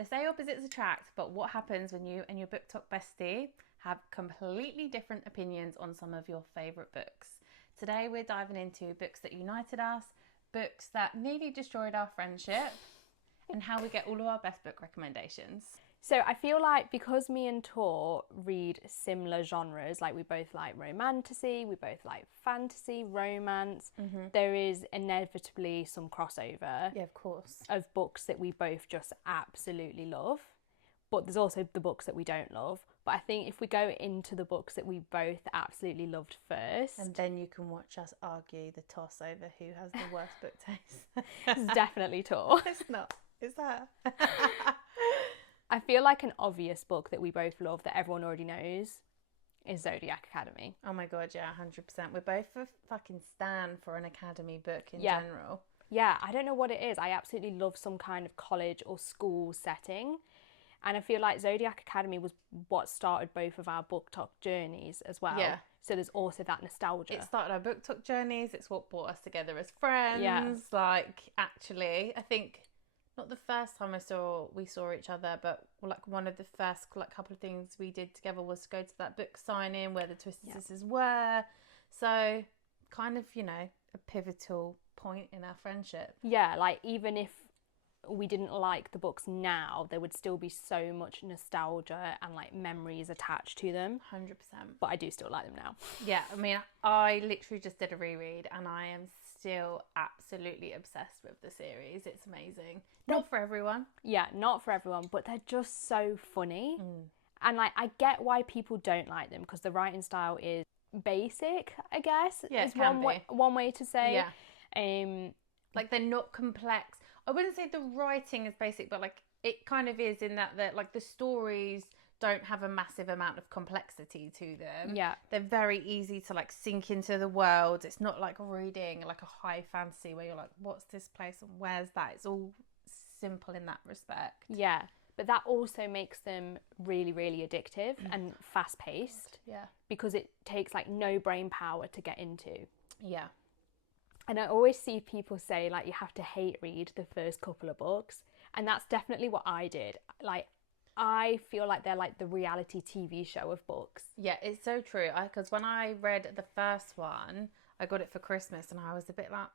they say opposites attract, but what happens when you and your BookTok bestie have completely different opinions on some of your favourite books? Today we're diving into books that united us, books that nearly destroyed our friendship, and how we get all of our best book recommendations. So I feel like because me and Tor read similar genres, like we both like romantasy, we both like fantasy, romance, there is inevitably some crossover. Yeah, of course. Of books that we both just absolutely love. But there's also the books that we don't love. But I think if we go into the books that we both absolutely loved first... And then you can watch us argue the toss over who has the worst book taste. It's definitely Tor. It's not. Is that? I feel like an obvious book that we both love that everyone already knows is Zodiac Academy. Oh my god, yeah, 100%. We're both a fucking stan for an academy book in general. Yeah, I don't know what it is. I absolutely love some kind of college or school setting. And I feel like Zodiac Academy was what started both of our BookTok journeys as well. Yeah. So there's also that nostalgia. It started our BookTok journeys. It's what brought us together as friends. Yeah. Like, actually, I think... Not the first time we saw each other, but like one of the first couple of things we did together was to go to that book signing where the Twisted Sisters were. So kind of, a pivotal point in our friendship. Yeah, like even if we didn't like the books now, there would still be so much nostalgia and like memories attached to them. 100%. But I do still like them now. Yeah, I mean, I literally just did a reread and I am still absolutely obsessed with the series. It's amazing. Not for everyone. Yeah, not for everyone, but they're just so funny. And like I get why people don't like them because the writing style is basic, I guess. Yeah, is one way to say. Yeah. Like they're not complex. I wouldn't say the writing is basic, but like it kind of is in that like the stories don't have a massive amount of complexity to them. Yeah. They're very easy to like sink into the world. It's not like reading like a high fantasy where you're like, what's this place and where's that? It's all simple in that respect. Yeah. But that also makes them really, really addictive and fast paced. Yeah. Because it takes like no brain power to get into. Yeah. And I always see people say like you have to hate read the first couple of books. And that's definitely what I did. Like I feel like they're like the reality TV show of books. Yeah, it's so true. Because when I read the first one, I got it for Christmas and I was a bit like,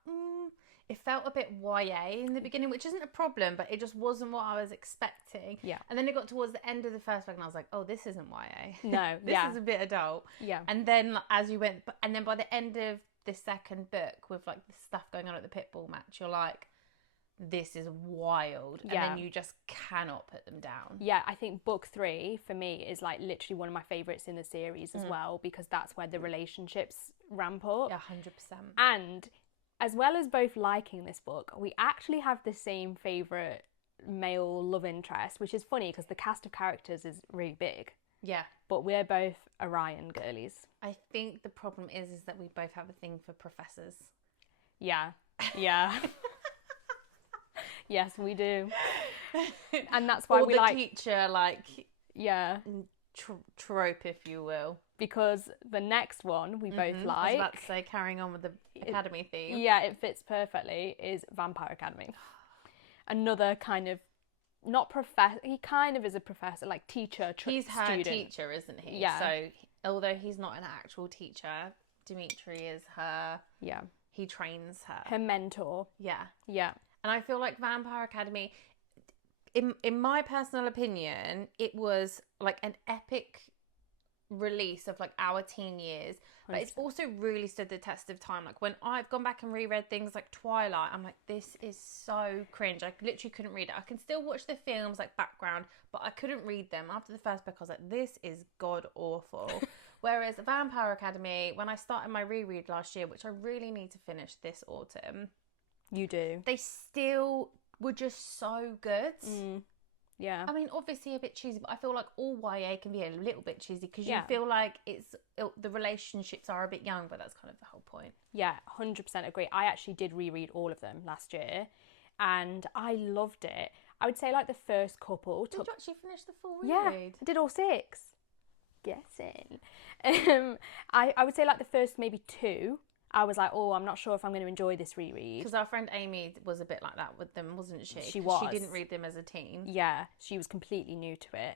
it felt a bit YA in the beginning, which isn't a problem, but it just wasn't what I was expecting. Yeah. And then it got towards the end of the first book and I was like, oh, this isn't YA. No, this is a bit adult. Yeah. And then as you went, and then by the end of the second book with like the stuff going on at the pitbull match, you're like, this is wild. And then you just cannot put them down. Yeah, I think book 3 for me is like literally one of my favourites in the series as well, because that's where the relationships ramp up. Yeah, 100%. And as well as both liking this book, we actually have the same favourite male love interest, which is funny because the cast of characters is really big. Yeah. But we're both Orion girlies. I think the problem is that we both have a thing for professors. Yeah. Yeah. Yes, we do. And that's why we like... teacher, like... Yeah. Trope, if you will. Because the next one we both like... I was about to say, carrying on with the academy theme. Yeah, it fits perfectly, is Vampire Academy. Another kind of... Not professor... He kind of is a professor, like teacher, He's her student. teacher, isn't he? Yeah. So, although he's not an actual teacher, Dimitri is her... Yeah. He trains her. Her mentor. Yeah. Yeah. And I feel like Vampire Academy, in my personal opinion, it was like an epic release of like our teen years. But it's also really stood the test of time. Like when I've gone back and reread things like Twilight, I'm like, this is so cringe. I literally couldn't read it. I can still watch the films like background, but I couldn't read them. After the first book, I was like, this is god awful. Whereas Vampire Academy, when I started my reread last year, which I really need to finish this autumn... You do. They still were just so good. Yeah. I mean, obviously a bit cheesy, but I feel like all YA can be a little bit cheesy because you feel like the relationships are a bit young, but that's kind of the whole point. Yeah, 100% agree. I actually did reread all of them last year and I loved it. I would say like the first couple Did you actually finish the full reread? Yeah, I did all 6. Guessing. I would say like the first maybe 2 I was like, oh, I'm not sure if I'm going to enjoy this reread. Because our friend Amy was a bit like that with them, wasn't she? She was. She didn't read them as a teen. Yeah, she was completely new to it.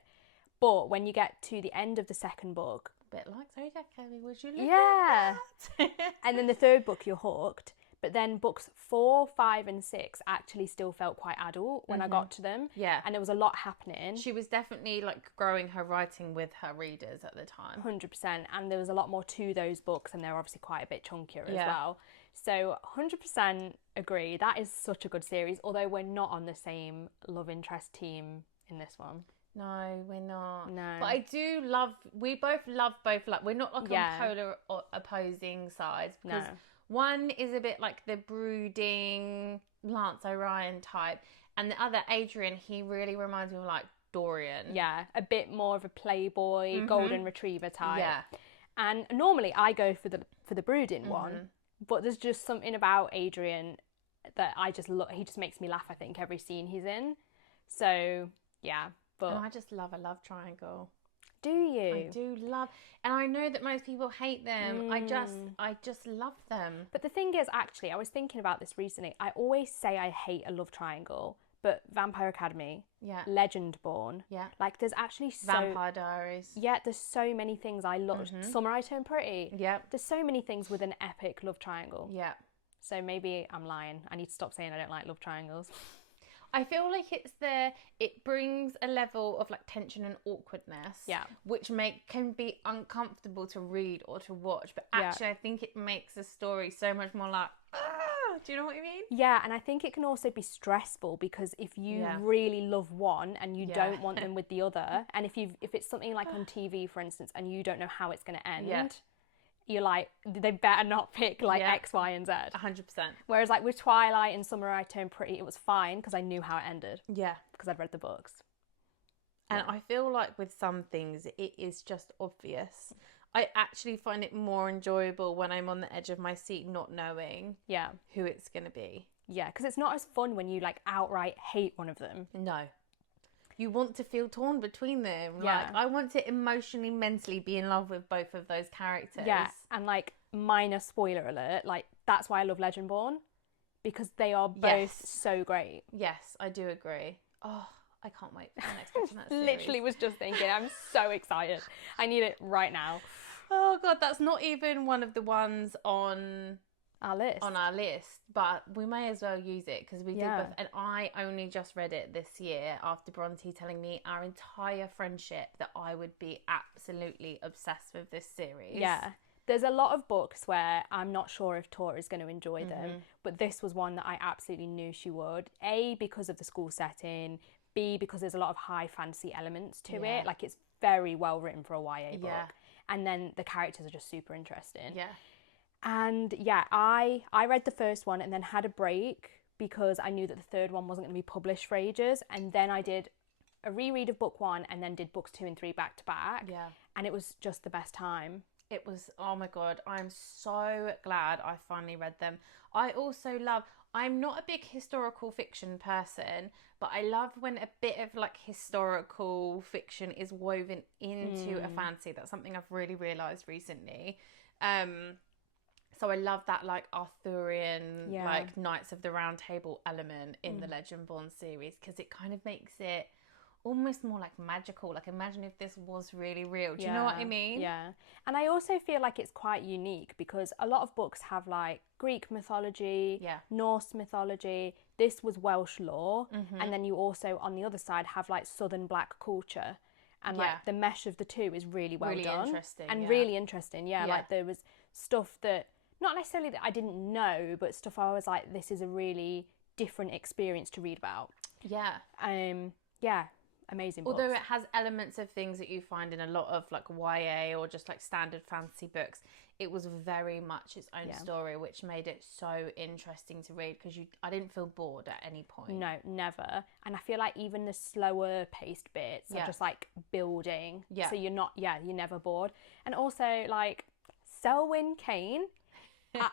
But when you get to the end of the second book... A bit like Zodiac Academy, would you look at that? And then the third book, you're hooked. But then books 4, 5 and 6 actually still felt quite adult when I got to them. Yeah. And there was a lot happening. She was definitely like growing her writing with her readers at the time. 100%. And there was a lot more to those books and they were obviously quite a bit chunkier as well. So 100% agree. That is such a good series. Although we're not on the same love interest team in this one. No, we're not. No. But I do love, we both love both. Like, we're not like on polar or opposing sides. Because one is a bit like the brooding Lance Orion type. And the other, Adrian, he really reminds me of like Dorian. Yeah, a bit more of a playboy, golden retriever type. Yeah. And normally I go for the brooding one. But there's just something about Adrian that I just love. He just makes me laugh, I think, every scene he's in. So, yeah. But and I just love a love triangle. Do you? I do love, and I know that most people hate them. I just love them. But the thing is, actually, I was thinking about this recently. I always say I hate a love triangle, but Vampire Academy, Legendborn, like there's actually Vampire Diaries. Yeah, there's so many things I love. Summer I Turn Pretty. Yeah. There's so many things with an epic love triangle. Yeah. So maybe I'm lying. I need to stop saying I don't like love triangles. I feel like it brings a level of like tension and awkwardness, which can be uncomfortable to read or to watch. But actually, I think it makes the story so much more like, do you know what I mean? Yeah, and I think it can also be stressful because if you really love one and you don't want them with the other, and if it's something like on TV, for instance, and you don't know how it's going to end. You're like, they better not pick like X, Y, and Z. 100%. Whereas like with Twilight and Summer I Turned Pretty, it was fine because I knew how it ended. Yeah. Because I'd read the books. And I feel like with some things, it is just obvious. I actually find it more enjoyable when I'm on the edge of my seat not knowing who it's going to be. Yeah, because it's not as fun when you like outright hate one of them. No. You want to feel torn between them. Yeah. Like, I want to emotionally, mentally be in love with both of those characters. Yeah, and like, minor spoiler alert, like, that's why I love Legendborn, because they are both so great. Yes, I do agree. Oh, I can't wait for the next book in that series. Literally was just thinking, I'm so excited. I need it right now. Oh, God, that's not even one of the ones on our list, but we may as well use it because we did both, and I only just read it this year after Bronte telling me our entire friendship that I would be absolutely obsessed with this series. Yeah, there's a lot of books where I'm not sure if Tora is going to enjoy them, but this was one that I absolutely knew she would. A, because of the school setting. B, because there's a lot of high fantasy elements to it. Like, it's very well written for a YA book, and then the characters are just super interesting. Yeah. And I read the first one and then had a break because I knew that the third one wasn't going to be published for ages. And then I did a reread of book 1 and then did books 2 and 3 back to back. Yeah. And it was just the best time. It was, oh my God, I'm so glad I finally read them. I also love, I'm not a big historical fiction person, but I love when a bit of like historical fiction is woven into a fantasy. That's something I've really realised recently. So I love that like Arthurian, like Knights of the Round Table element in the Legendborn series because it kind of makes it almost more like magical. Like imagine if this was really real. Do you know what I mean? Yeah. And I also feel like it's quite unique because a lot of books have like Greek mythology, Norse mythology. This was Welsh lore. And then you also on the other side have like Southern Black culture. And like the mesh of the two is really well done. Interesting. And really interesting. Yeah. Like there was stuff that not necessarily that I didn't know, but stuff I was like, this is a really different experience to read about. Yeah. Amazing books. Although it has elements of things that you find in a lot of like YA or just like standard fantasy books, it was very much its own story, which made it so interesting to read because I didn't feel bored at any point. No, never. And I feel like even the slower paced bits are just like building. Yeah. So you're never bored. And also like Selwyn Kane,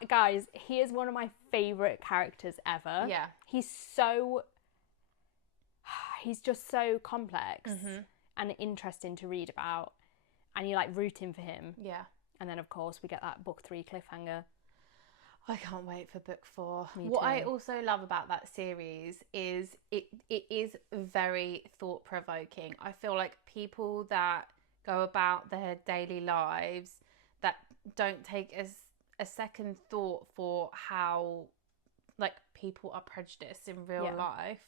guys, he is one of my favourite characters ever. Yeah. He's just so complex and interesting to read about. And you're like rooting for him. Yeah. And then of course we get that book 3 cliffhanger. I can't wait for book 4. Me What too. I also love about that series is it is very thought-provoking. I feel like people that go about their daily lives that don't take a second thought for how like people are prejudiced in real life,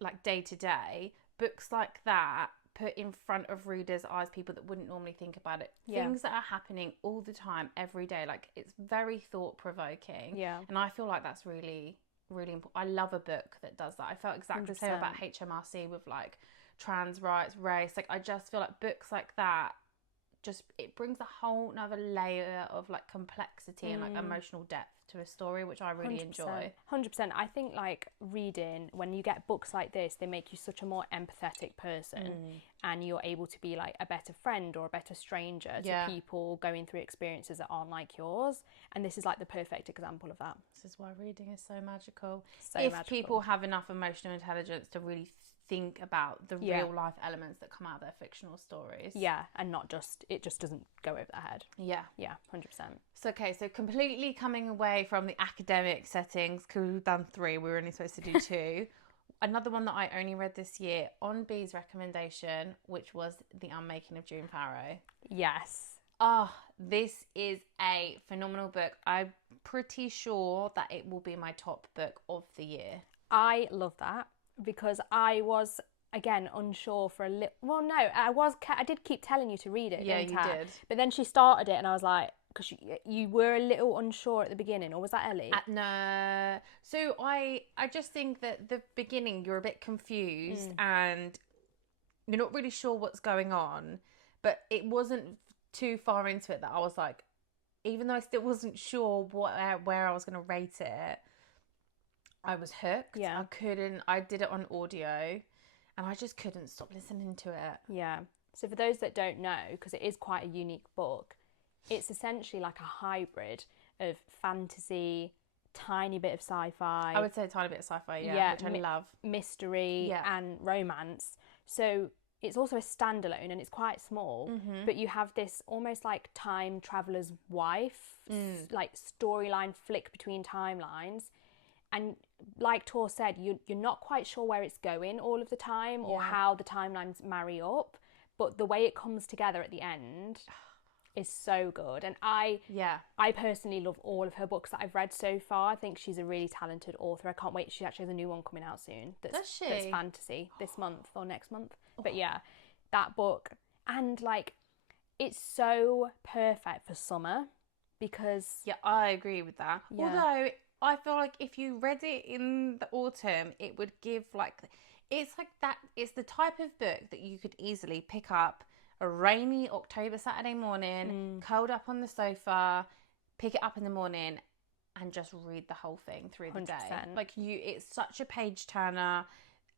like day to day, books like that put in front of readers' eyes people that wouldn't normally think about it. Things that are happening all the time, every day. Like, it's very thought-provoking. Yeah. And I feel like that's really, really important. I love a book that does that. I felt exactly the same about HMRC with, like, trans rights, race. Like, I just feel like books like that, just, it brings a whole nother layer of, like, complexity and, like, emotional depth to a story, which I really 100%. enjoy. 100%. I think, like, reading, when you get books like this, they make you such a more empathetic person, and you're able to be, like, a better friend or a better stranger to people going through experiences that aren't like yours. And this is, like, the perfect example of that. This is why reading is so magical. So if magical. people have enough emotional intelligence to really think about the real life elements that come out of their fictional stories. Yeah, and not just, it just doesn't go over their head. Yeah. Yeah, 100%. So, okay, so completely coming away from the academic settings, because we've done 3, we were only supposed to do 2. Another one that I only read this year on B's recommendation, which was The Unmaking of June Farrow. Yes. Oh, this is a phenomenal book. I'm pretty sure that it will be my top book of the year. I love that, because I was, again, unsure for a little. Well, no, I did keep telling you to read it. Yeah, didn't you I? did. But then she started it, and I was like, because you were a little unsure at the beginning, or was that Ellie? No. So I just think that the beginning you're a bit confused and you're not really sure what's going on. But it wasn't too far into it that I was like, even though I still wasn't sure where I was going to rate it, I was hooked. Yeah. I did it on audio and I just couldn't stop listening to it. Yeah. So for those that don't know, because it is quite a unique book, it's essentially like a hybrid of fantasy, tiny bit of sci-fi. I would say a tiny bit of sci-fi, which I love. Mystery and romance. So it's also a standalone and it's quite small, but you have this almost like time traveler's wife, like storyline flick between timelines. And like Tor said, you're not quite sure where it's going all of the time or how the timelines marry up, but the way it comes together at the end is so good. And I personally love all of her books that I've read so far. I think she's a really talented author. I can't wait. She actually has a new one coming out soon. That's fantasy this month or next month. But yeah, that book, and like, it's so perfect for summer because... Yeah, I agree with that. Yeah. Although I feel like if you read it in the autumn, it would give like... It's like that. It's the type of book that you could easily pick up a rainy October Saturday morning, curled up on the sofa, pick it up in the morning and just read the whole thing through the 100%. day. Like it's such a page turner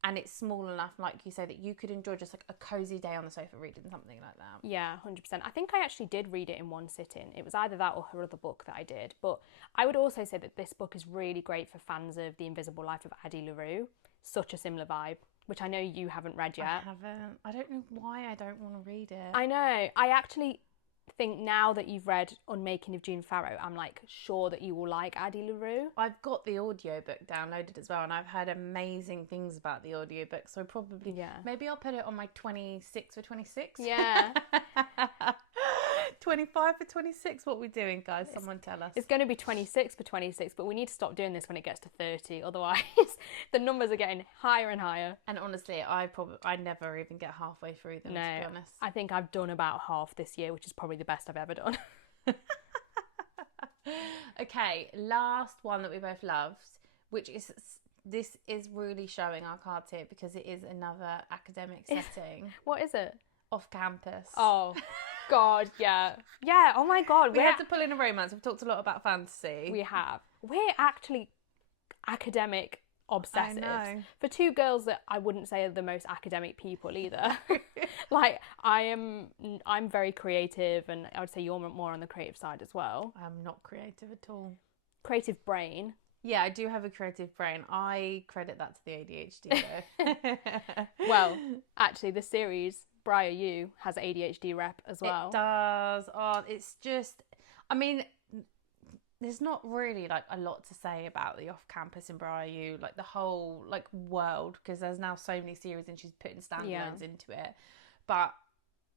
and it's small enough, like you say, that you could enjoy just like a cozy day on the sofa reading something like that. Yeah, 100%. I think I actually did read it in one sitting. It was either that or her other book that I did. But I would also say that this book is really great for fans of The Invisible Life of Addie LaRue. Such a similar vibe, which I know you haven't read yet. I haven't. I don't know why I don't want to read it. I know. I actually think now that you've read Unmaking of June Farrow, I'm like sure that you will like Addie LaRue. I've got the audiobook downloaded as well, and I've heard amazing things about the audiobook, so probably maybe I'll put it on my 26 for 26. Yeah. 25 for 26. What are we doing, guys? Someone tell us. It's going to be 26 for 26, but we need to stop doing this when it gets to 30. Otherwise, the numbers are getting higher and higher. And honestly, I never even get halfway through them, to be honest. I think I've done about half this year, which is probably the best I've ever done. Okay, last one that we both loved, which is... This is really showing our cards here because it is another academic setting. What is it? Off campus. Oh, God, yeah. Yeah, oh my God. We had to pull in a romance. We've talked a lot about fantasy. We have. We're actually academic obsessives. I know. For two girls that I wouldn't say are the most academic people either. Like, I'm very creative, and I would say you're more on the creative side as well. I'm not creative at all. Creative brain. Yeah, I do have a creative brain. I credit that to the ADHD though. Well, actually, the series Briar You has ADHD rep as well. It does. Oh, it's just... I mean, there's not really like a lot to say about the off-campus in Briar U, like the whole like world, because there's now so many series and she's putting standalones into it. But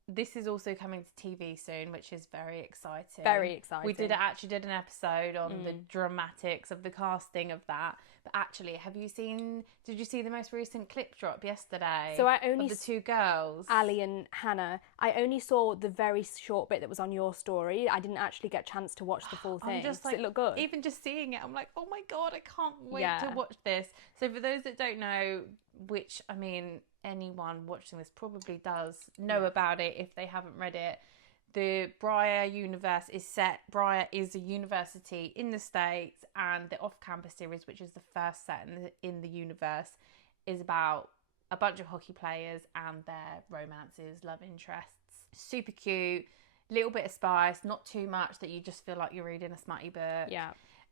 this is also coming to TV soon, which is very exciting. Very exciting. We did an episode on the dramatics of the casting of that. But actually, did you see the most recent clip drop yesterday? So I only of the two girls, Ali and Hannah. I only saw the very short bit that was on your story. I didn't actually get a chance to watch the full thing. Just Does it look good? Even just seeing it, I'm like, oh my God, I can't wait to watch this. So for those that don't know, which, I mean, anyone watching this probably does know about it if they haven't read it. The Briar universe is set. Briar is a university in the States, and the off-campus series, which is the first set in the universe, is about a bunch of hockey players and their romances, love interests. Super cute, little bit of spice, not too much that you just feel like you're reading a smutty book. Yeah.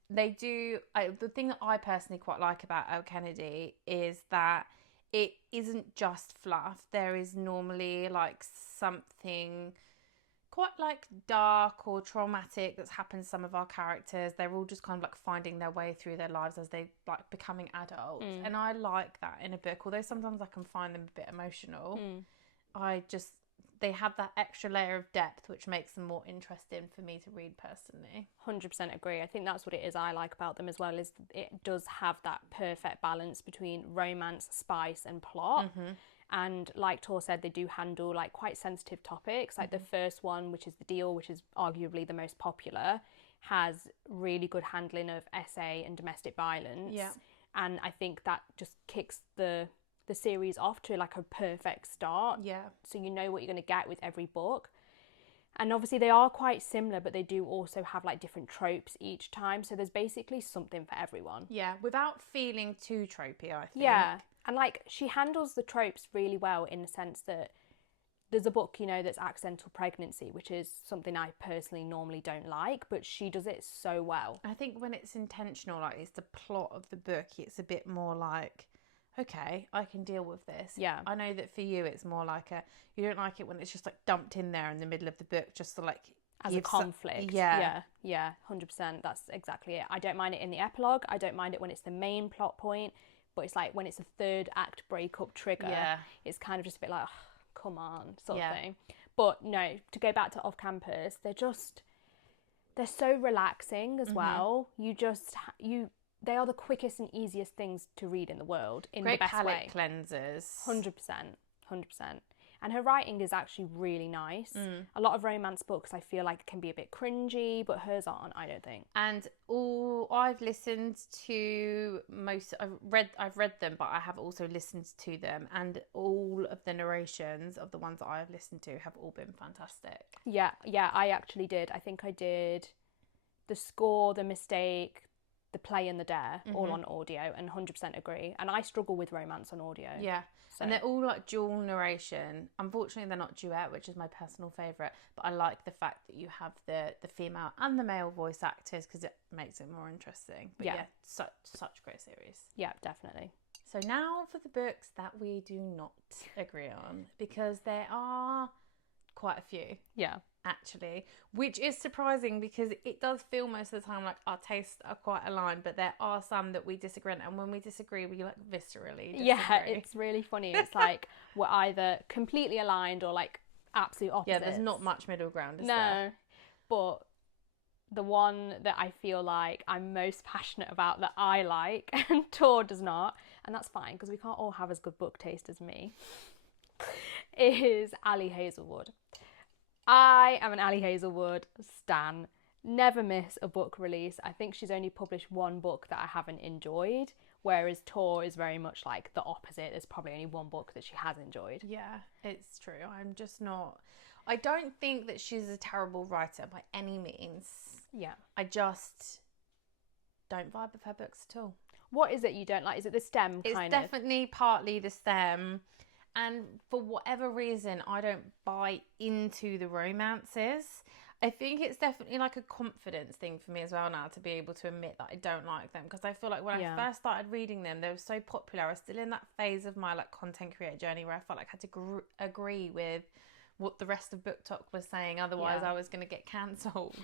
They do. The thing that I personally quite like about Elle Kennedy is that it isn't just fluff. There is normally like something quite like dark or traumatic that's happened to some of our characters. They're all just kind of like finding their way through their lives as they like becoming adults. And I like that in a book, although sometimes I can find them a bit emotional. They have that extra layer of depth which makes them more interesting for me to read personally. 100% agree. I think that's what it is I like about them as well, is it does have that perfect balance between romance, spice and plot. And like Tor said, they do handle like quite sensitive topics. Like the first one, which is The Deal, which is arguably the most popular, has really good handling of SA and domestic violence. Yeah. And I think that just kicks the series off to like a perfect start. Yeah. So you know what you're going to get with every book. And obviously they are quite similar, but they do also have like different tropes each time. So there's basically something for everyone. Yeah, without feeling too tropey, I think. Yeah. And like she handles the tropes really well in the sense that there's a book, you know, that's accidental pregnancy, which is something I personally normally don't like, but she does it so well. I think when it's intentional, like it's the plot of the book, it's a bit more like, okay, I can deal with this. Yeah. I know that for you, it's more like you don't like it when it's just like dumped in there in the middle of the book, just to like as a conflict. Yeah, 100%. That's exactly it. I don't mind it in the epilogue. I don't mind it when it's the main plot point, but it's like when it's a third act breakup trigger, it's kind of just a bit like, oh, come on, sort of thing. But no, to go back to Off Campus, they're so relaxing as well. They are the quickest and easiest things to read in the world in Great the best way. Great palate cleansers. 100%. And her writing is actually really nice. A lot of romance books I feel like can be a bit cringy, but hers aren't, I don't think. And I've listened to I've read them, but I have also listened to them, and all of the narrations of the ones that I have listened to have all been fantastic. Yeah, I actually did. I think I did The Score, The Mistake, The Play and The Dare, all on audio, and 100% agree. And I struggle with romance on audio. Yeah. So. And they're all like dual narration. Unfortunately, they're not duet, which is my personal favourite. But I like the fact that you have the female and the male voice actors because it makes it more interesting. But yeah, such great series. Yeah, definitely. So now for the books that we do not agree on, because there are quite a few. Yeah. Actually, which is surprising because it does feel most of the time like our tastes are quite aligned, but there are some that we disagree on, and when we disagree, we like viscerally disagree. Yeah, it's really funny. It's like we're either completely aligned or like absolute opposites. Yeah, there's not much middle ground, is there? But the one that I feel like I'm most passionate about that I like and Tor does not, and that's fine because we can't all have as good book taste as me, is Ali Hazelwood. I am an Ali Hazelwood stan. Never miss a book release. I think she's only published one book that I haven't enjoyed, whereas Tor is very much like the opposite. There's probably only one book that she has enjoyed. Yeah, it's true. I'm just not... I don't think that she's a terrible writer by any means. Yeah. I just don't vibe with her books at all. What is it you don't like? Is it the stem kind of? It's definitely partly the stem. And for whatever reason, I don't buy into the romances. I think it's definitely like a confidence thing for me as well now to be able to admit that I don't like them. Because I feel like when I first started reading them, they were so popular. I was still in that phase of my like content creator journey where I felt like I had to agree with what the rest of BookTok was saying, otherwise I was going to get cancelled.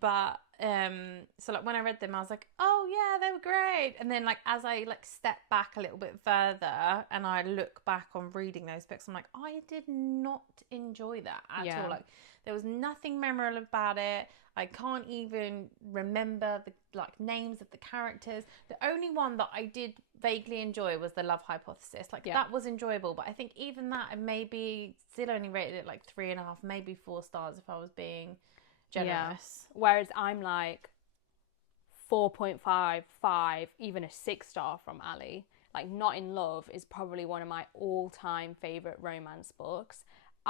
But so like when I read them, I was like, oh yeah, they were great. And then like as I like step back a little bit further and I look back on reading those books, I'm like, I did not enjoy that at all. Like there was nothing memorable about it. I can't even remember the like names of the characters. The only one that I did vaguely enjoy was the Love Hypothesis. Like that was enjoyable, but I think even that I maybe still only rated it like 3.5, maybe 4 stars if I was being generous. Yeah. Whereas I'm like 4.5, 5, even a 6-star from Ali. Like Not in Love is probably one of my all-time favourite romance books.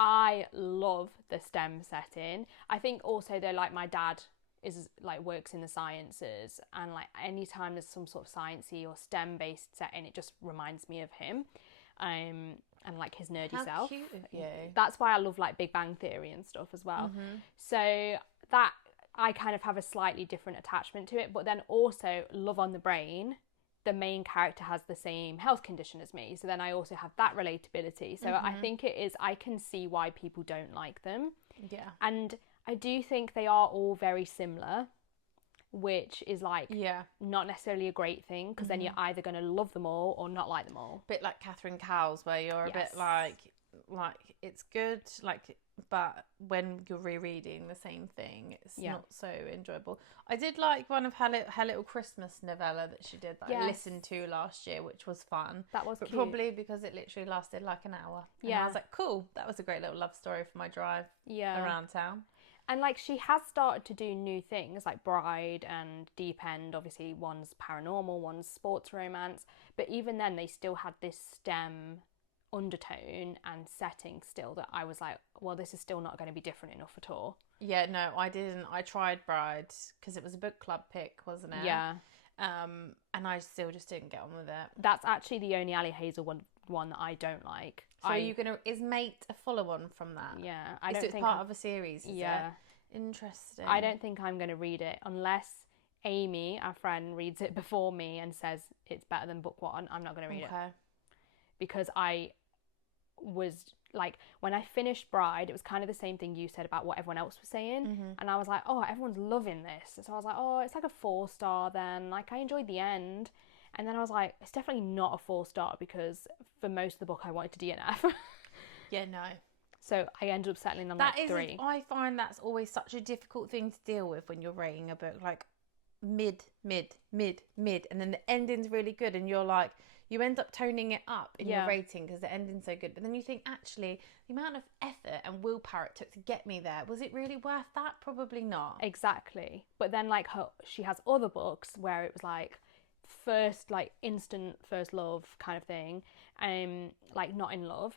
I love the STEM setting. I think also though, like my dad is like works in the sciences, and like anytime there's some sort of sciencey or STEM based setting, it just reminds me of him, and like his nerdy self. Cute of you. That's why I love like Big Bang Theory and stuff as well. So that I kind of have a slightly different attachment to it, but then also Love on the Brain, the main character has the same health condition as me, so then I also have that relatability. So I think it is, I can see why people don't like them. Yeah. And I do think they are all very similar, which is like not necessarily a great thing, because then you're either going to love them all or not like them all. Bit like Catherine Cowles, where you're a bit like it's good, like, but when you're rereading the same thing, it's not so enjoyable. I did like one of her little Christmas novella that she did that I listened to last year, which was fun. That was but cute. Probably because it literally lasted like an hour. And I was like, cool, that was a great little love story for my drive around town. And like she has started to do new things like Bride and Deep End. Obviously one's paranormal, one's sports romance, but even then they still had this STEM undertone and setting still that I was like, well, this is still not going to be different enough at all. Yeah, no, I didn't. I tried Bride because it was a book club pick, wasn't it? Yeah. And I still just didn't get on with it. That's actually the only Ali Hazel one that I don't like. So is Mate a follow-on from that? Yeah. I don't think it's part of a series, is it? Interesting. I don't think I'm going to read it unless Amy, our friend, reads it before me and says it's better than book 1. I'm not going to read it. Because I was like, when I finished Bride, it was kind of the same thing you said about what everyone else was saying. And I was like, oh, everyone's loving this. So I was like, oh, it's like a 4-star then. Like, I enjoyed the end. And then I was like, it's definitely not a 4-star, because for most of the book I wanted to DNF. Yeah, no. So I ended up settling on 3. I find that's always such a difficult thing to deal with when you're rating a book, like mid, and then the ending's really good, and you're like, you end up toning it up in your rating because the ending's so good. But then you think, actually, the amount of effort and willpower it took to get me there, was it really worth that? Probably not. Exactly. But then like she has other books where it was like instant first love kind of thing, like Not in Love,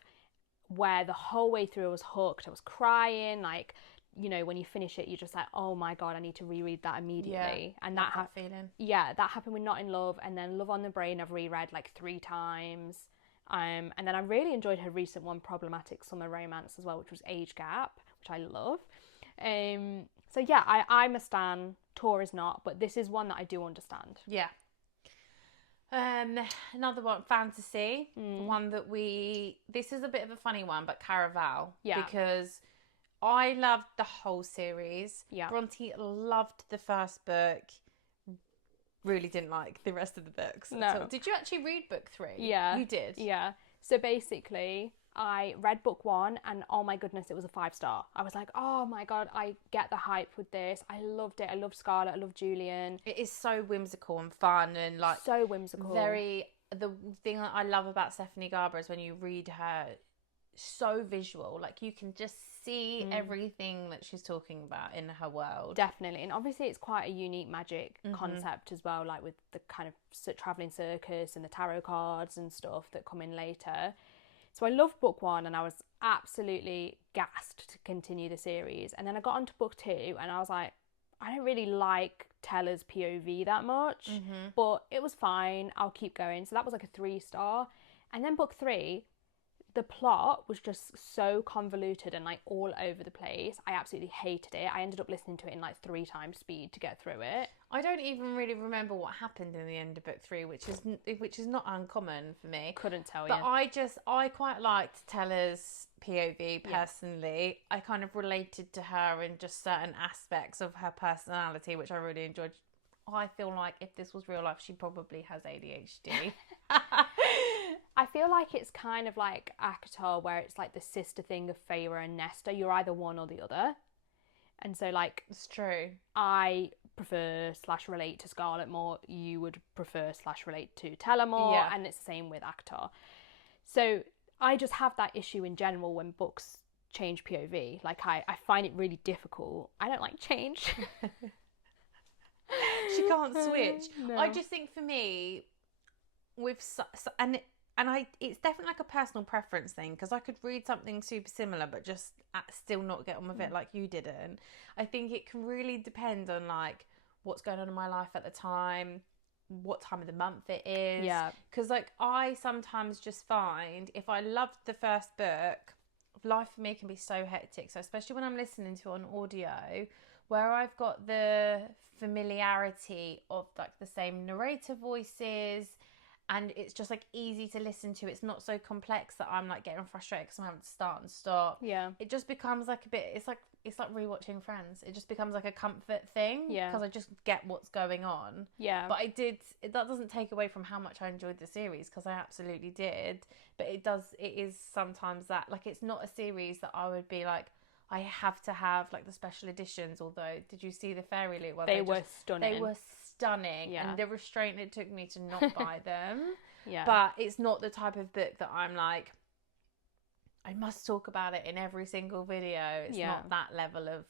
where the whole way through I was hooked. I was crying, like, you know, when you finish it, you're just like, oh my God, I need to reread that immediately. And that feeling. Yeah, that happened with Not in Love. And then Love on the Brain, I've reread like 3 times. And then I really enjoyed her recent one, Problematic Summer Romance as well, which was Age Gap, which I love. So yeah, I'm a stan. Tor is not, but this is one that I do understand. Yeah. Another one, fantasy. One that this is a bit of a funny one, but Caraval. Yeah. Because I loved the whole series. Yeah. Bronte loved the first book. Really didn't like the rest of the books. No. Did you actually read book 3? Yeah. You did? Yeah. So basically, I read book 1 and oh my goodness, it was a 5-star. I was like, oh my God, I get the hype with this. I loved it. I love Scarlett. I love Julian. It is so whimsical and fun and like... So whimsical. The thing that I love about Stephanie Garber is when you read her, so visual. Like you can just see everything that she's talking about in her world. Definitely. And obviously it's quite a unique magic concept as well, like with the kind of travelling circus and the tarot cards and stuff that come in later. So I loved book 1 and I was absolutely gassed to continue the series. And then I got onto book 2 and I was like, I don't really like Teller's POV that much, but it was fine. I'll keep going. So that was like a 3-star. And then book 3, the plot was just so convoluted and like all over the place. I absolutely hated it. I ended up listening to it in like 3 times speed to get through it. I don't even really remember what happened in the end of book 3, which is not uncommon for me. Couldn't tell you. But I quite liked Teller's POV personally. I kind of related to her in just certain aspects of her personality, which I really enjoyed. I feel like if this was real life, she probably has ADHD. I feel like it's kind of like ACOTAR, where it's like the sister thing of Feyre and Nesta. You're either one or the other. And so, like... It's true. I prefer / relate to Scarlet more. You would prefer / relate to Tella more. Yeah. And it's the same with ACOTAR. So I just have that issue in general when books change POV. Like, I find it really difficult. I don't like change. She can't switch. No. I just think for me, with it's definitely like a personal preference thing, because I could read something super similar but just still not get on with it like you didn't. I think it can really depend on like what's going on in my life at the time, what time of the month it is. Yeah. Because like I sometimes just find if I loved the first book, life for me can be so hectic. So especially when I'm listening to it on audio, where I've got the familiarity of like the same narrator voices, and it's just like easy to listen to. It's not so complex that I'm like getting frustrated because I'm having to start and stop. Yeah. It just becomes like a bit, it's like rewatching Friends. It just becomes like a comfort thing. Yeah. Because I just get what's going on. Yeah. But that doesn't take away from how much I enjoyed the series, because I absolutely did. But it is sometimes that, like, it's not a series that I would be like, I have to have like the special editions. Although, did you see the Fairy Loot one? They were stunning. They were stunning. Yeah. And the restraint it took me to not buy them. Yeah. But it's not the type of book that I'm like, I must talk about it in every single video. It's not that level of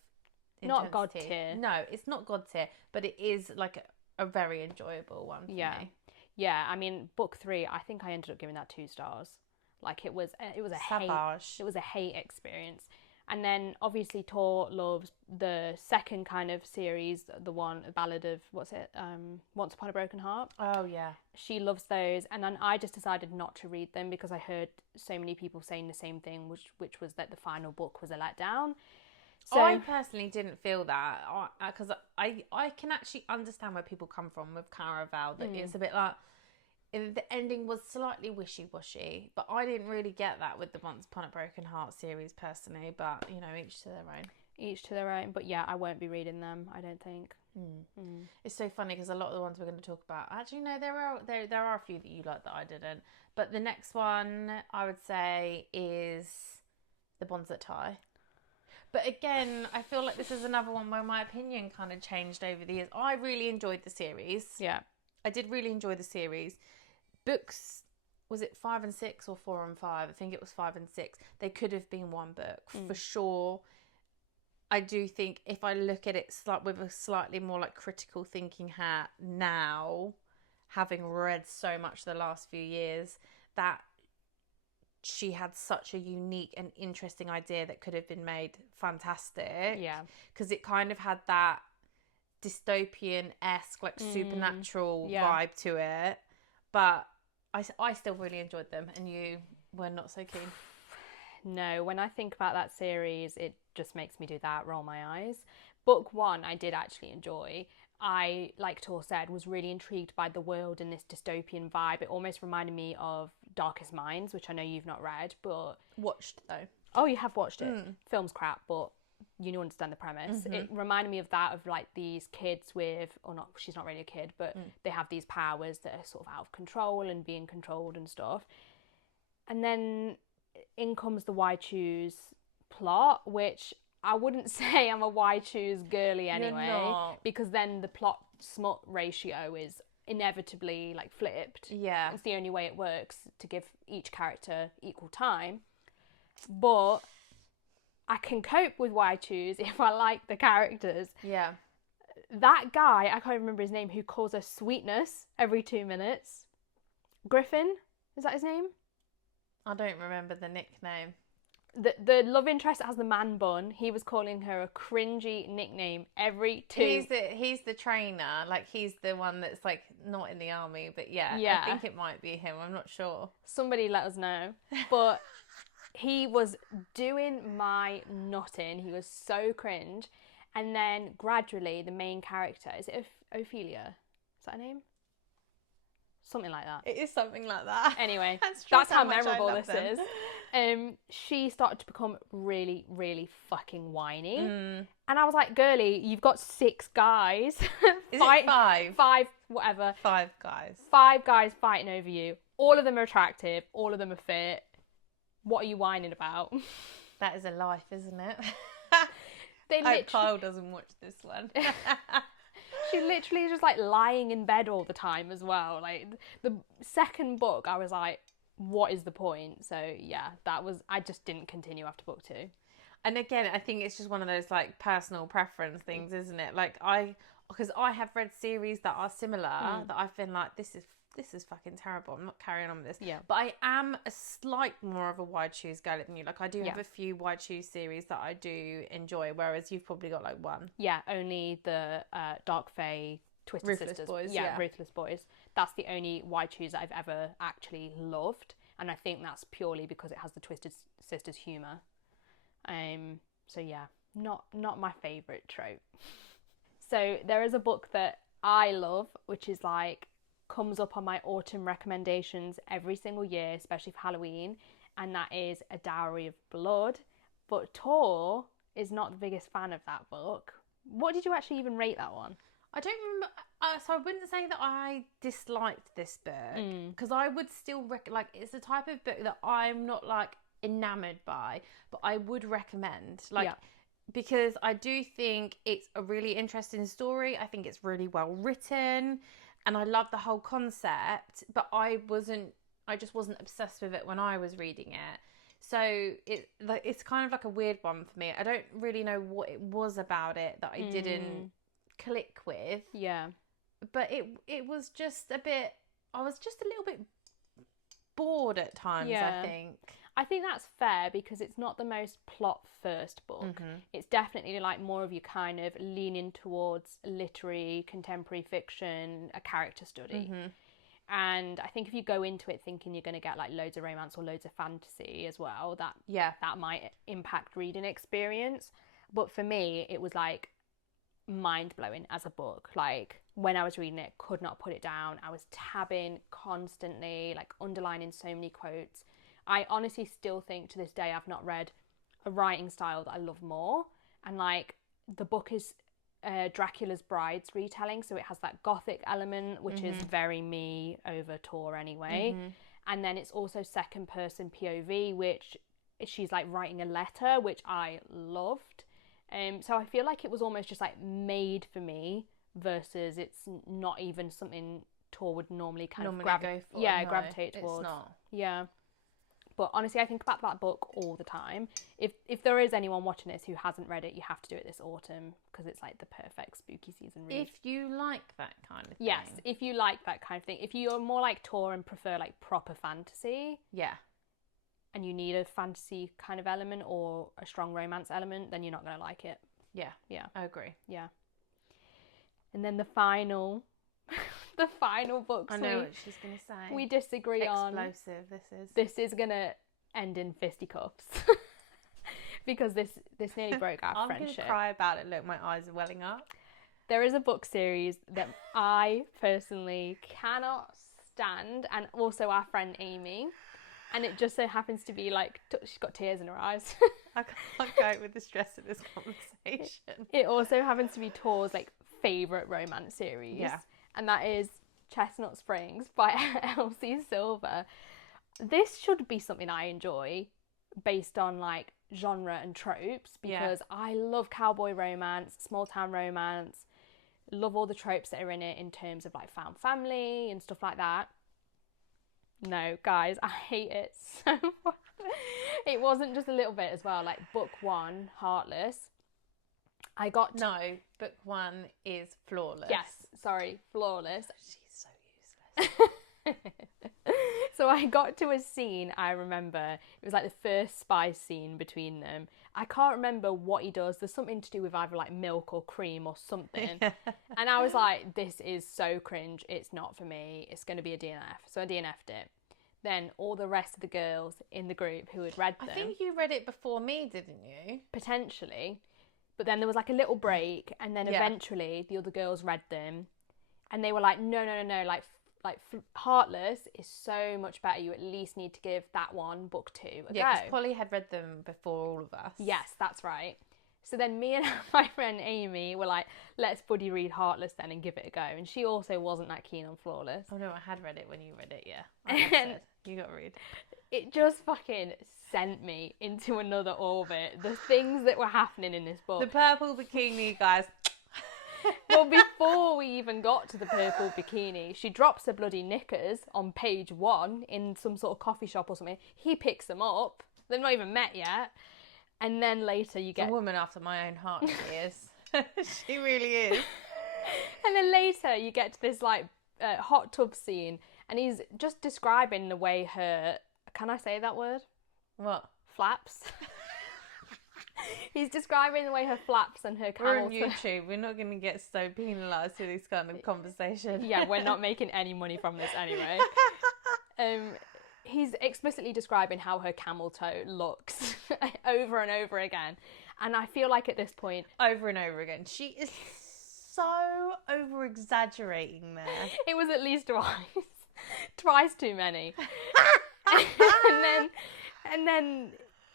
intensity. Not God tier. No, it's not God tier, but it is like a very enjoyable one for me. Yeah, I mean, book 3, I think I ended up giving that 2 stars. Like it was a Savage. It was a hate experience. And then obviously Tor loves the second kind of series, the Ballad of, Once Upon a Broken Heart. Oh, yeah. She loves those. And then I just decided not to read them because I heard so many people saying the same thing, which was that the final book was a letdown. So I personally didn't feel that, because I can actually understand where people come from with Caraval, that it's a bit like, the ending was slightly wishy-washy, but I didn't really get that with the Once Upon a Broken Heart series personally, but, you know, each to their own. Each to their own, but yeah, I won't be reading them, I don't think. It's so funny because a lot of the ones we're going to talk about, actually, no, there are a few that you like that I didn't, but the next one I would say is The Bonds That Tie. But again, I feel like this is another one where my opinion kind of changed over the years. I really enjoyed the series. Yeah. I did really enjoy the series. Books, was it 5 and 6 or 4 and 5? I think it was 5 and 6. They could have been one book for sure. I do think if I look at it with a slightly more like critical thinking hat now, having read so much the last few years, that she had such a unique and interesting idea that could have been made fantastic. Yeah. Because it kind of had that dystopian-esque, like supernatural vibe to it. But I still really enjoyed them, and you were not so keen. No, when I think about that series, it just makes me do that, roll my eyes. Book 1, I did actually enjoy. I, like Tor said, was really intrigued by the world and this dystopian vibe. It almost reminded me of Darkest Minds, which I know you've not read, but... Watched, though. Oh, you have watched it? Film's crap, but you understand the premise. It reminded me of that, of like these kids with, or not, she's not really a kid, but they have these powers that are sort of out of control and being controlled and stuff. And then in comes the Why Choose plot, which I wouldn't say I'm a Why Choose girly anyway, because then the plot smut ratio is inevitably like flipped. Yeah. It's the only way it works, to give each character equal time. But I can cope with Why Choose if I like the characters. Yeah. That guy, I can't remember his name, who calls her Sweetness every 2 minutes. Griffin? Is that his name? I don't remember the nickname. The love interest that has the man bun, he was calling her a cringy nickname every 2. He's the trainer, like he's the one that's like not in the army, but yeah. I think it might be him, I'm not sure. Somebody let us know. But he was doing my nutting, he was so cringe. And then gradually the main character, is it Ophelia? Is that her name? Something like that. It is something like that. Anyway, that's how memorable this is. She started to become really, really fucking whiny. And I was like, girly, you've got 6 guys. Is it 5? 5, whatever. 5 guys. 5 guys fighting over you. All of them are attractive. All of them are fit. What are you whining about? That is a life, isn't it? I hope Kyle doesn't watch this one. She literally is just like lying in bed all the time as well. Like the second book, I was like, what is the point? So yeah, I just didn't continue after book 2. And again, I think it's just one of those like personal preference things, isn't it? Like because I have read series that are similar that I've been like, this is fucking terrible. I'm not carrying on with this. Yeah. But I am a slight more of a wide shoes girl than you. Like I do have a few wide shoes series that I do enjoy, whereas you've probably got like one. Yeah, only the Dark Fae Twisted Ruthless Sisters. Boys. Yeah, Ruthless Boys. That's the only wide shoes that I've ever actually loved, and I think that's purely because it has the Twisted Sisters humour. So yeah, not my favourite trope. So there is a book that I love, which is like comes up on my autumn recommendations every single year, especially for Halloween, and that is A Dowry of Blood. But Tor is not the biggest fan of that book. What did you actually even rate that one? I don't remember, so I wouldn't say that I disliked this book, because I would still like, it's the type of book that I'm not like enamoured by, but I would recommend, like, because I do think it's a really interesting story. I think it's really well written, and I love the whole concept, but I just wasn't obsessed with it when I was reading it. So it's kind of like a weird one for me. I don't really know what it was about it that I didn't click with. Yeah. But it was just a bit, I was just a little bit bored at times, I think. I think that's fair because it's not the most plot first book. It's definitely like more of you kind of leaning towards literary, contemporary fiction, a character study. And I think if you go into it thinking you're going to get like loads of romance or loads of fantasy as well, that might impact reading experience. But for me, it was like mind-blowing as a book. Like when I was reading it, could not put it down. I was tabbing constantly, like underlining so many quotes. I honestly still think to this day I've not read a writing style that I love more. And like the book is Dracula's Bride's retelling, so it has that gothic element, which is very me over Tor anyway. And then it's also second person POV, which she's like writing a letter, which I loved. So I feel like it was almost just like made for me, versus it's not even something Tor would normally go for. Yeah, gravitate towards. It's not. Yeah. But honestly, I think about that book all the time. If there is anyone watching this who hasn't read it, you have to do it this autumn because it's like the perfect spooky season read. If you like that kind of thing. Yes, if you like that kind of thing. If you're more like Tor and prefer like proper fantasy. Yeah. And you need a fantasy kind of element or a strong romance element, then you're not going to like it. Yeah. Yeah. I agree. Yeah. And then the final book. I know what she's going to say. We disagree on. Explosive, this is. This is going to end in fisticuffs. Because this nearly broke our friendship. I'm going to cry about it. Look, my eyes are welling up. There is a book series that I personally cannot stand, and also our friend Amy. And it just so happens to be like, she's got tears in her eyes. I can't cope with the stress of this conversation. It also happens to be Tor's like favourite romance series. Yeah. And that is Chestnut Springs by Elsie Silver. This should be something I enjoy based on like genre and tropes, because I love cowboy romance, small town romance, love all the tropes that are in it in terms of like found family and stuff like that. No, guys, I hate it so much. It wasn't just a little bit as well. Like book 1, Heartless. Book 1 is flawless. Yes, sorry, flawless. She's so useless. So I got to a scene, I remember. It was like the first spy scene between them. I can't remember what he does. There's something to do with either like milk or cream or something. And I was like, this is so cringe. It's not for me. It's going to be a DNF. So I DNF'd it. Then all the rest of the girls in the group who had read them. I think you read it before me, didn't you? Potentially. But then there was like a little break, and then eventually the other girls read them. And they were like, no, like like Heartless is so much better. You at least need to give that one booktube a go. Yeah, because Polly had read them before all of us. Yes, that's right. So then me and my friend Amy were like, let's buddy read Heartless then and give it a go. And she also wasn't that keen on Flawless. Oh no, I had read it when you read it, yeah. I had said, you got to read. It just fucking sent me into another orbit. The things that were happening in this book. The purple bikini, guys. Well, before we even got to the purple bikini, she drops her bloody knickers on page 1 in some sort of coffee shop or something. He picks them up. They've not even met yet. And then later you get... a woman after my own heart, she is. She really is. And then later you get to this, like, hot tub scene, and he's just describing the way her... Can I say that word? What? Flaps. He's describing the way her flaps and her camel... We're on YouTube. We're not going to get so penalised with this kind of conversation. Yeah, we're not making any money from this anyway. He's explicitly describing how her camel toe looks over and over again. And I feel like at this point... Over and over again. She is so over-exaggerating there. It was at least twice. Twice too many. and then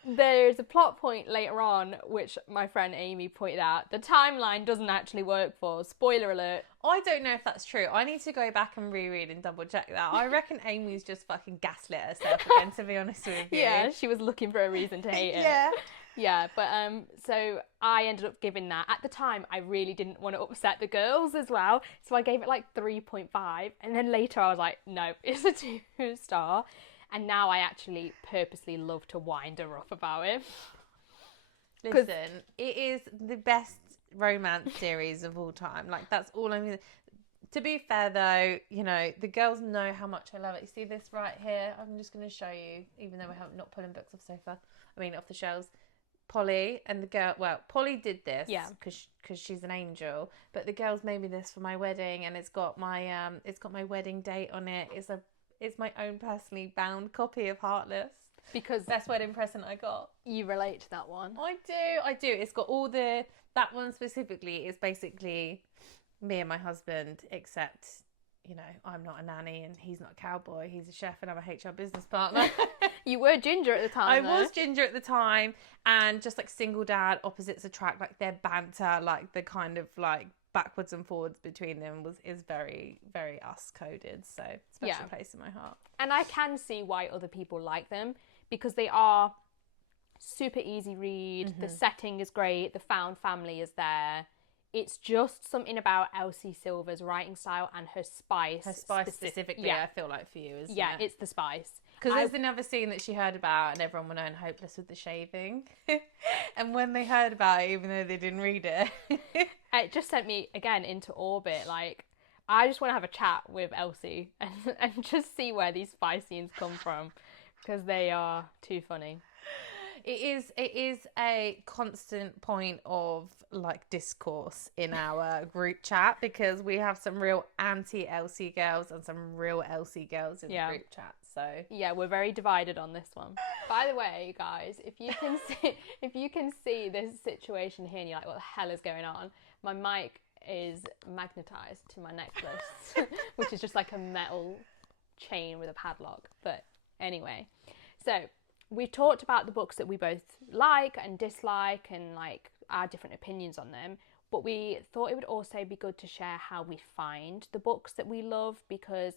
there's a plot point later on, which my friend Amy pointed out. The timeline doesn't actually work for. Spoiler alert. I don't know if that's true. I need to go back and reread and double check that. I reckon Amy's just fucking gaslit herself again, to be honest with you. Yeah, she was looking for a reason to hate it. Yeah. Yeah, but so I ended up giving that. At the time, I really didn't want to upset the girls as well, so I gave it like 3.5, and then later I was like, no, it's a 2-star. And now I actually purposely love to wind her up about it. Listen, it is the best romance series of all time. Like, that's all I'm gonna... To be fair, though, you know, the girls know how much I love it. You see this right here? I'm just going to show you, even though we're not pulling books off the shelves. Polly and the girl... Well, Polly did this because she's an angel. But the girls made me this for my wedding, and it's got my wedding date on it. It's my own personally bound copy of Heartless. Because best wedding present I got. You relate to that one. I do. It's got all that one specifically is basically me and my husband, except, you know, I'm not a nanny and he's not a cowboy. He's a chef and I'm a HR business partner. You were ginger at the time. I was ginger at the time, and just like single dad, opposites attract, like their banter, like the kind of like backwards and forwards between them is very, very us coded. So special place in my heart. And I can see why other people like them, because they are super easy read. The setting is great. The found family is there. It's just something about Elsie Silver's writing style and her spice. Her spice specifically, I feel like, for you, isn't it? Yeah, it's the spice. Because there's another scene that she heard about and everyone went on hopeless with the shaving. And when they heard about it, even though they didn't read it... It just sent me, again, into orbit. Like, I just want to have a chat with Elsie and just see where these spice scenes come from, because they are too funny. It is a constant point of like discourse in our group chat, because we have some real anti-Elsie girls and some real Elsie girls in the group chat. So yeah, we're very divided on this one. By the way, guys, if you can see this situation here and you're like, what the hell is going on? My mic is magnetized to my necklace, which is just like a metal chain with a padlock. But anyway, so we talked about the books that we both like and dislike and like our different opinions on them, but we thought it would also be good to share how we find the books that we love, because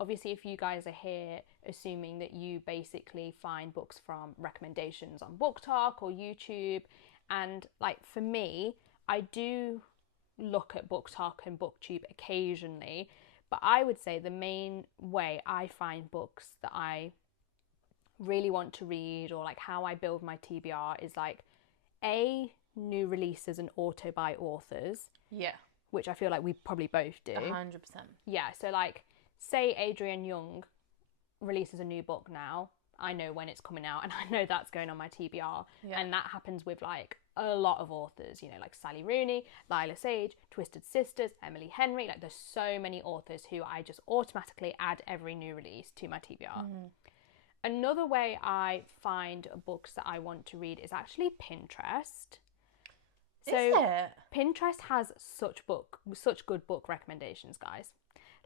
obviously if you guys are here assuming that you basically find books from recommendations on BookTok or YouTube, and like for me, I do look at BookTok and BookTube occasionally, but I would say the main way I find books that I really want to read, or like how I build my TBR, is like new releases and auto buy authors. Yeah. Which I feel like we probably both do. 100%. Yeah, so like say Adrienne Young releases a new book now, I know when it's coming out and I know that's going on my TBR. Yeah. And that happens with like a lot of authors, you know, like Sally Rooney, Lila Sage, Twisted Sisters, Emily Henry. Like there's so many authors who I just automatically add every new release to my TBR. Mm. Another way I find books that I want to read is actually Pinterest. So is it? Pinterest has such good book recommendations, guys.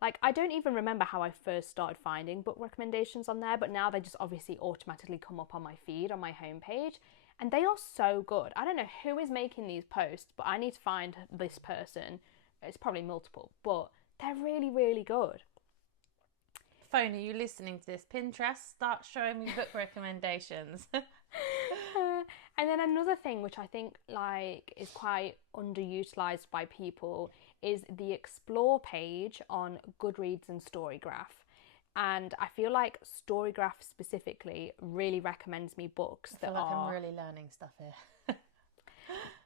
Like, I don't even remember how I first started finding book recommendations on there, but now they just obviously automatically come up on my feed, on my homepage, and they are so good. I don't know who is making these posts, but I need to find this person. It's probably multiple, but they're really, really good. Phone, are you listening to this? Pinterest, start showing me book recommendations. And then another thing which I think like is quite underutilized by people is the explore page on Goodreads and Storygraph. And I feel like Storygraph specifically really recommends me books I feel like I'm really learning stuff here.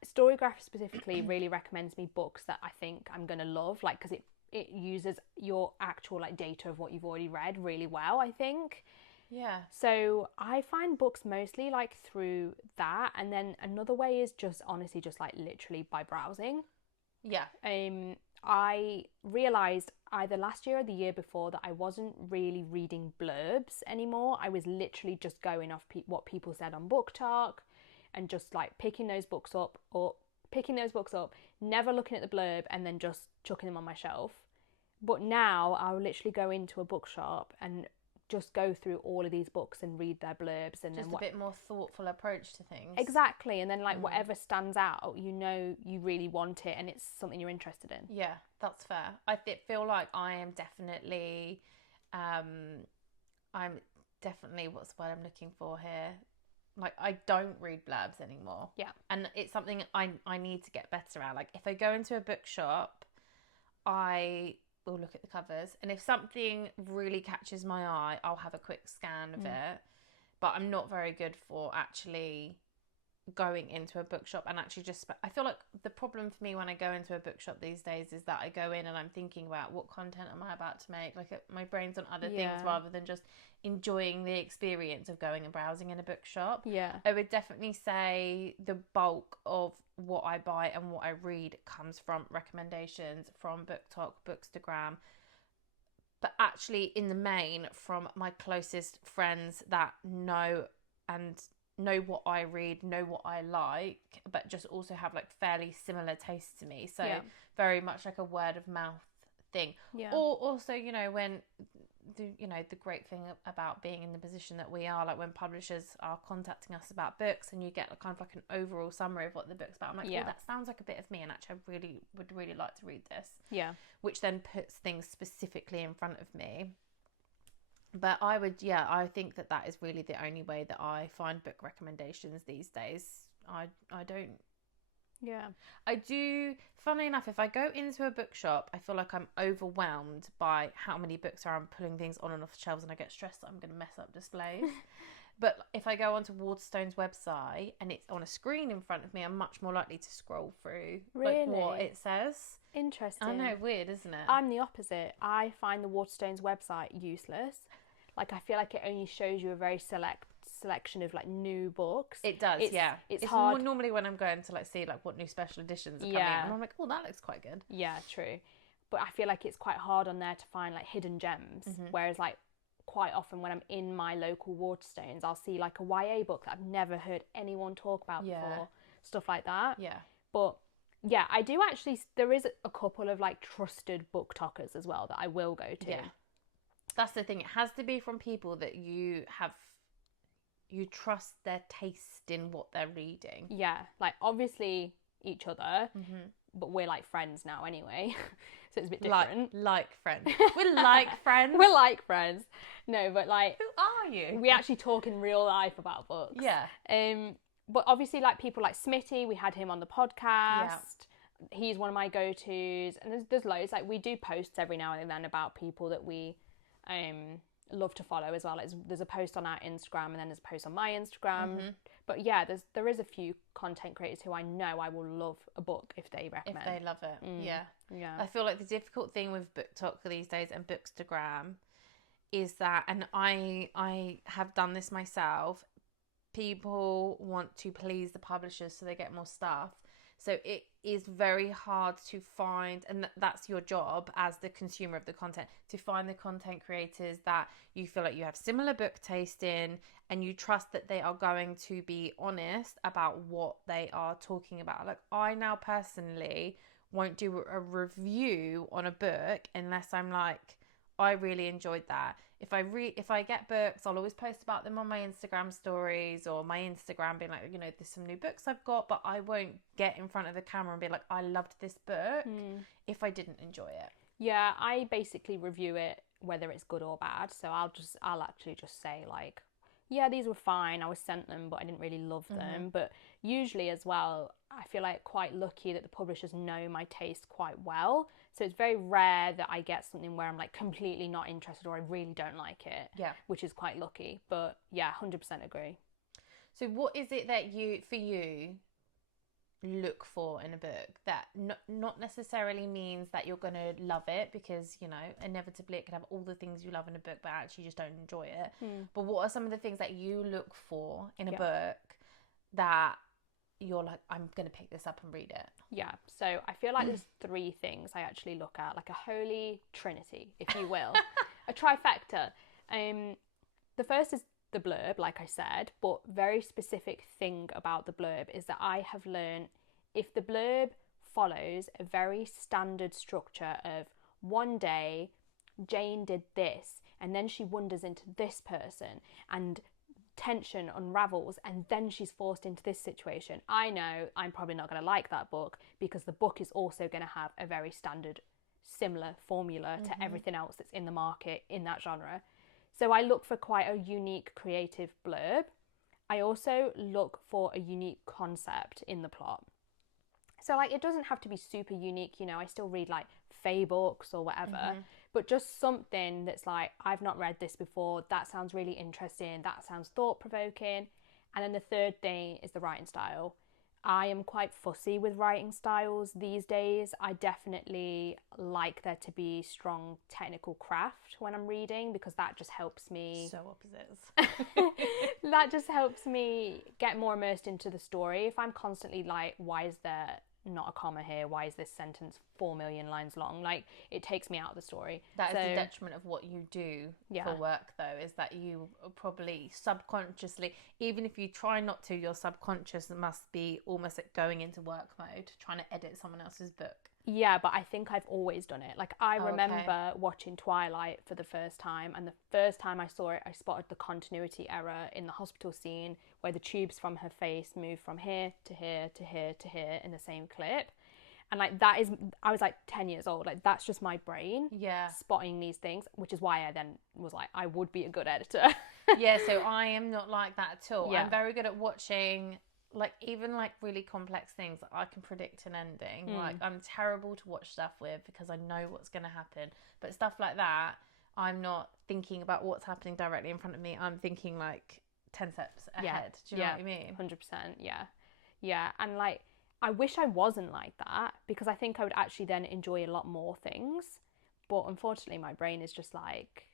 Storygraph specifically really recommends me books that I think I'm going to love, like, because it uses your actual like data of what you've already read really well, I think. Yeah. So I find books mostly like through that, and then another way is just honestly just like literally by browsing. Yeah. I realised either last year or the year before that I wasn't really reading blurbs anymore. I was literally just going off what people said on BookTok and just like picking those books up, never looking at the blurb, and then just chucking them on my shelf. But now I'll literally go into a bookshop and just go through all of these books and read their blurbs, and just then a bit more thoughtful approach to things. Exactly. And then like whatever stands out, you know, you really want it and it's something you're interested in. Yeah, that's fair. I feel like I am definitely what's the word I'm looking for here, like I don't read blurbs anymore. Yeah. And it's something I need to get better at. Like if I go into a bookshop, I will look at the covers, and if something really catches my eye, I'll have a quick scan of it. But I'm not very good for actually going into a bookshop and actually just I feel like the problem for me when I go into a bookshop these days is that I go in and I'm thinking about what content am I about to make, like my brain's on other things rather than just enjoying the experience of going and browsing in a bookshop. I would definitely say the bulk of what I buy and what I read comes from recommendations from BookTok, Bookstagram, but actually in the main from my closest friends that know what I read, know what I like, but just also have like fairly similar tastes to me. So very much like a word of mouth thing. Or also, you know, when the great thing about being in the position that we are, like when publishers are contacting us about books and you get kind of like an overall summary of what the book's about, I'm like, oh, that sounds like a bit of me, and actually I would really like to read this. Which then puts things specifically in front of me. But I think that is really the only way that I find book recommendations these days. I do, funnily enough, if I go into a bookshop, I feel like I'm overwhelmed by how many books I'm pulling things on and off the shelves, and I get stressed that I'm going to mess up displays. But if I go onto Waterstone's website and it's on a screen in front of me, I'm much more likely to scroll through like what it says. Interesting. I know, weird, isn't it? I'm the opposite. I find the Waterstones website useless. Like, I feel like it only shows you a very selection of like new books. It does, it's hard. More normally when I'm going to like see like what new special editions are coming out, and I'm like, oh, that looks quite good. Yeah, true. But I feel like it's quite hard on there to find like hidden gems. Whereas like quite often when I'm in my local Waterstones, I'll see like a YA book that I've never heard anyone talk about before, stuff like that. But yeah, I do actually. There is a couple of like trusted BookTokers as well that I will go to. That's the thing. It has to be from people that you trust their taste in what they're reading. Yeah, like obviously each other, but we're like friends now anyway, so it's a bit different. Like friends. We're like friends. We're like friends. No, but like, who are you? We actually talk in real life about books. Yeah. But obviously, like people like Smitty, we had him on the podcast. He's one of my go-tos, and there's loads. Like we do posts every now and then about people that we love to follow as well. There's a post on our Instagram, and then there's a post on my Instagram. But yeah, there is a few content creators who I know I will love a book if they recommend. If they love it, yeah. I feel like the difficult thing with BookTok these days and Bookstagram is that, and I have done this myself, people want to please the publishers so they get more stuff. So it is very hard to find, and that's your job as the consumer of the content, to find the content creators that you feel like you have similar book taste in, and you trust that they are going to be honest about what they are talking about. Like I now personally won't do a review on a book unless I'm like, I really enjoyed that. If I get books, I'll always post about them on my Instagram stories or my Instagram, being like, there's some new books I've got, but I won't get in front of the camera and be like, I loved this book if I didn't enjoy it. Yeah, I basically review it whether it's good or bad. So I'll actually just say like, yeah, these were fine. I was sent them, but I didn't really love them. But usually as well, I feel like quite lucky that the publishers know my taste quite well. So it's very rare that I get something where I'm like completely not interested or I really don't like it. Yeah. Which is quite lucky. But yeah, 100% agree. So what is it that you look for in a book that not necessarily means that you're going to love it, because inevitably it can have all the things you love in a book but actually just don't enjoy it, but what are some of the things that you look for in a book that you're like, I'm going to pick this up and read it? Yeah, so I feel like there's 3 things I actually look at, like a holy trinity, if you will. A trifecta. The first is the blurb, like I said, but very specific thing about the blurb is that I have learned if the blurb follows a very standard structure of one day Jane did this and then she wanders into this person and tension unravels and then she's forced into this situation, I know I'm probably not going to like that book, because the book is also going to have a very standard similar formula to everything else that's in the market in that genre. So I look for quite a unique creative blurb. I also look for a unique concept in the plot. So like, it doesn't have to be super unique, I still read like fae books or whatever, but just something that's like, I've not read this before, that sounds really interesting, that sounds thought-provoking. And then the third thing is the writing style. I am quite fussy with writing styles these days. I definitely like there to be strong technical craft when I'm reading, because that just helps me... So opposites. That just helps me get more immersed into the story. If I'm constantly like, why is there not a comma here? Why is this sentence 4 million lines long? Like, it takes me out of the story. That is the detriment of what you do for work, though, is that you probably subconsciously, even if you try not to, your subconscious must be almost like going into work mode, trying to edit someone else's book. Yeah, but I think I've always done it. Like, I remember watching Twilight for the first time, and the first time I saw it, I spotted the continuity error in the hospital scene where the tubes from her face move from here to here to here to here in the same clip. And like, that is, I was like 10 years old. Like, that's just my brain spotting these things, which is why I then was like, I would be a good editor. Yeah, so I am not like that at all. I'm very good at watching... like, even like really complex things, I can predict an ending. Like, I'm terrible to watch stuff with because I know what's going to happen. But stuff like that, I'm not thinking about what's happening directly in front of me. I'm thinking like 10 steps ahead. Do you know what I mean? 100%. Yeah. And like, I wish I wasn't like that, because I think I would actually then enjoy a lot more things. But unfortunately, my brain is just like,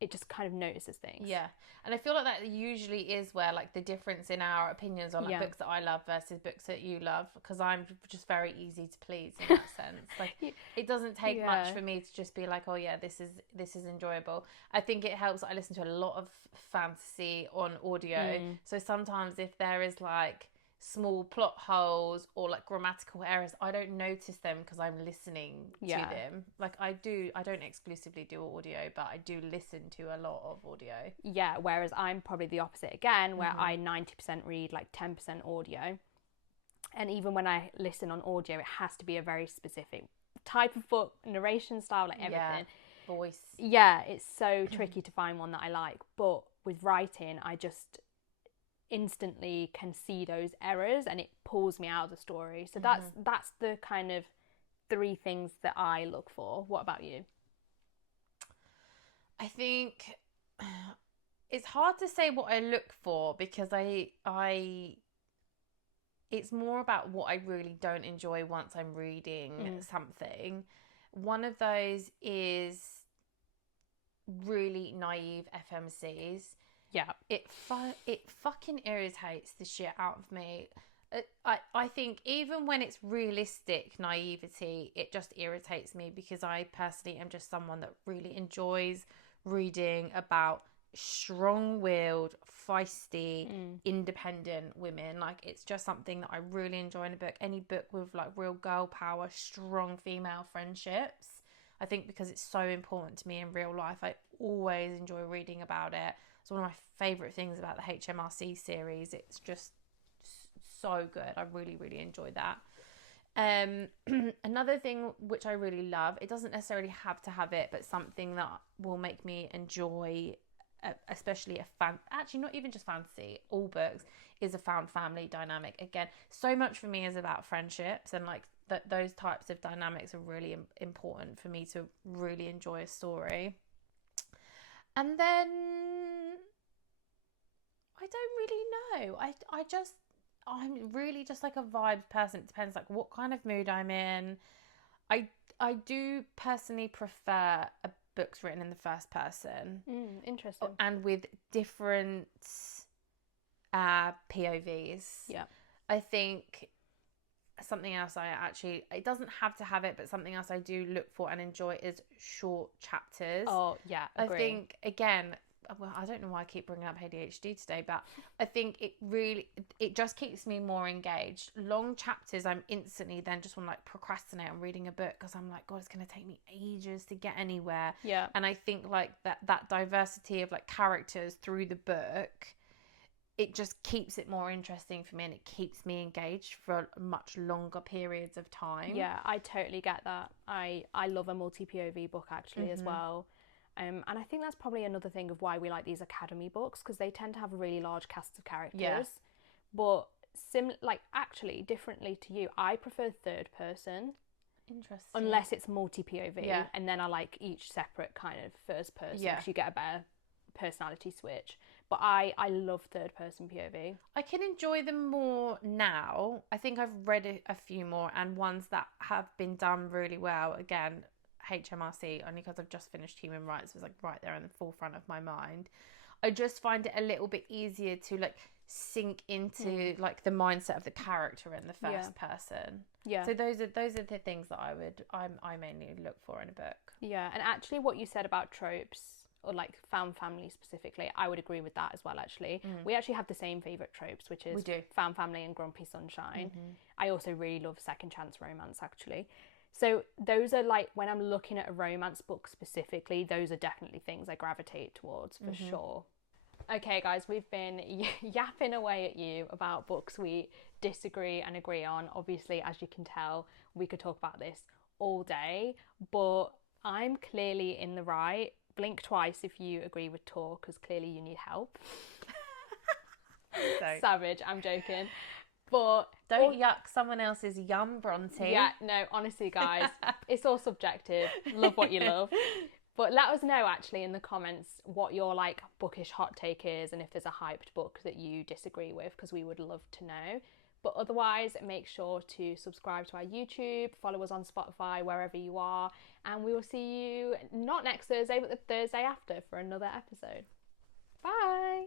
it just kind of notices things. Yeah. And I feel like that usually is where like the difference in our opinions on like books that I love versus books that you love, because I'm just very easy to please in that sense. Like, it doesn't take much for me to just be like, oh yeah, this is enjoyable. I think it helps. I listen to a lot of fantasy on audio. So sometimes if there is like small plot holes or like grammatical errors, I don't notice them because I'm listening to them. Like, I don't exclusively do audio, but I do listen to a lot of audio. Yeah, whereas I'm probably the opposite again, where I 90% read, like 10% audio. And even when I listen on audio, it has to be a very specific type of book, narration style, like everything. Voice. Yeah, it's so tricky to find one that I like. But with writing, I just instantly can see those errors and it pulls me out of the story. So that's the kind of 3 things that I look for. What about you? I think it's hard to say what I look for, because I it's more about what I really don't enjoy once I'm reading something. One of those is really naive FMCs. Yeah. It fucking irritates the shit out of me. I think even when it's realistic naivety, it just irritates me, because I personally am just someone that really enjoys reading about strong-willed, feisty, independent women. Like, it's just something that I really enjoy in a book. Any book with like real girl power, strong female friendships, I think, because it's so important to me in real life, I always enjoy reading about it. It's one of my favourite things about the HMRC series. It's just so good. I really, really enjoyed that. Another thing which I really love, it doesn't necessarily have to have it, but something that will make me enjoy, especially actually not even just fantasy, all books, is a found family dynamic. Again, so much for me is about friendships, and like those types of dynamics are really important for me to really enjoy a story. And then I don't really know. I'm really just like a vibes person. It depends like what kind of mood I'm in. I do personally prefer books written in the first person. Interesting. And with different POVs. Yeah. I think something else it doesn't have to have it, but something else I do look for and enjoy is short chapters. Oh, yeah, agree. I think, again, well, I don't know why I keep bringing up ADHD today, but I think it just keeps me more engaged. Long chapters, I'm instantly then just want to like procrastinate on reading a book, because I'm like, God, it's going to take me ages to get anywhere. Yeah. And I think like that diversity of like characters through the book, it just keeps it more interesting for me, and it keeps me engaged for much longer periods of time. Yeah, I totally get that. I love a multi-POV book actually as well. And I think that's probably another thing of why we like these academy books, because they tend to have a really large cast of characters. Yeah. But actually differently to you, I prefer third person. Interesting. Unless it's multi-POV. Yeah. And then I like each separate kind of first person, because you get a better personality switch. But I love third person POV. I can enjoy them more now. I think I've read a few more, and ones that have been done really well. Again, HMRC, only because I've just finished Human Rights, was like right there in the forefront of my mind. I just find it a little bit easier to like sink into like the mindset of the character in the first person. Yeah. So those are the things that I mainly look for in a book. Yeah, and actually what you said about tropes, or like found family specifically, I would agree with that as well actually. We actually have the same favourite tropes, which is found family and grumpy sunshine. I also really love second chance romance actually. So those are like, when I'm looking at a romance book specifically, those are definitely things I gravitate towards for sure. Okay guys, we've been yapping away at you about books we disagree and agree on. Obviously, as you can tell, we could talk about this all day, but I'm clearly in the right. Blink twice if you agree with Tor, because clearly you need help. Savage, I'm joking. But don't yuck someone else's yum, Bronte. Yeah, no, honestly, guys, it's all subjective. Love what you love. But let us know, actually, in the comments what your, like, bookish hot take is, and if there's a hyped book that you disagree with, because we would love to know. But otherwise, make sure to subscribe to our YouTube, follow us on Spotify, wherever you are, and we will see you not next Thursday, but the Thursday after for another episode. Bye!